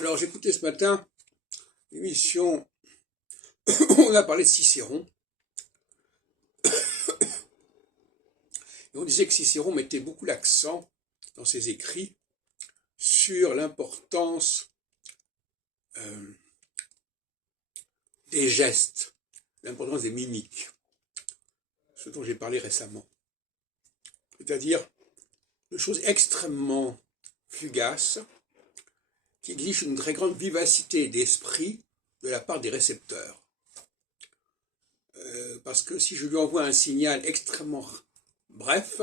Alors j'écoutais ce matin l'émission où on a parlé de Cicéron, et on disait que Cicéron mettait beaucoup l'accent dans ses écrits sur l'importance des gestes, l'importance des mimiques, ce dont j'ai parlé récemment. C'est-à-dire de choses extrêmement fugaces qui exigent une très grande vivacité d'esprit de la part des récepteurs. Parce que si je lui envoie un signal extrêmement bref,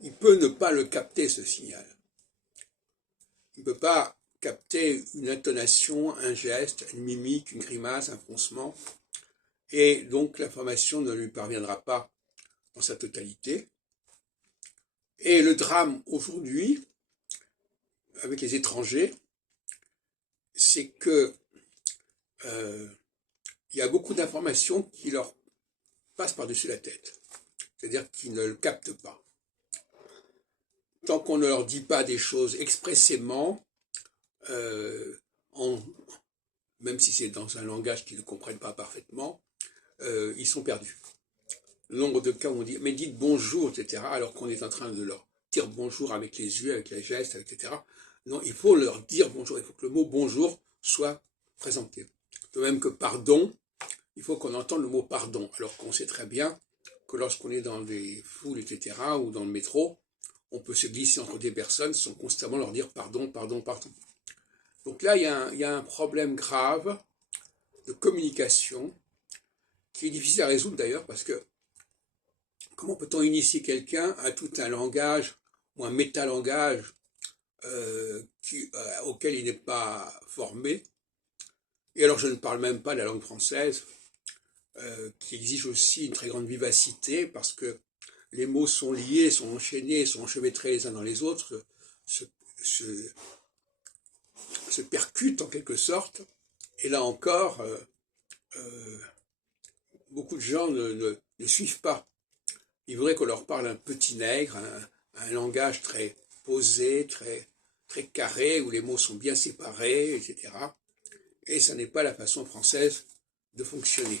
il peut ne pas le capter, ce signal. Il ne peut pas capter une intonation, un geste, une mimique, une grimace, un froncement, et donc l'information ne lui parviendra pas dans sa totalité. Et le drame aujourd'hui, avec les étrangers, c'est que il y a beaucoup d'informations qui leur passent par-dessus la tête, c'est-à-dire qu'ils ne le captent pas. Tant qu'on ne leur dit pas des choses expressément, même si c'est dans un langage qu'ils ne comprennent pas parfaitement, ils sont perdus. Le nombre de cas où on dit « mais dites bonjour », etc., alors qu'on est en train de leur dire bonjour avec les yeux, avec les gestes, etc. Non, il faut leur dire bonjour, il faut que le mot bonjour soit présenté. De même que pardon, il faut qu'on entende le mot pardon, alors qu'on sait très bien que lorsqu'on est dans des foules, etc., ou dans le métro, on peut se glisser entre des personnes sans constamment leur dire pardon, pardon, pardon. Donc là, il y a un problème grave de communication qui est difficile à résoudre d'ailleurs parce que comment peut-on initier quelqu'un à tout un langage ou un métalangage auquel il n'est pas formé? Et alors je ne parle même pas de la langue française qui exige aussi une très grande vivacité parce que les mots sont liés, sont enchaînés, sont enchevêtrés les uns dans les autres, se percutent en quelque sorte. Et là encore, beaucoup de gens ne suivent pas. Ils voudraient qu'on leur parle un petit nègre, un langage très posé, très carré, où les mots sont bien séparés, etc. Et ça n'est pas la façon française de fonctionner.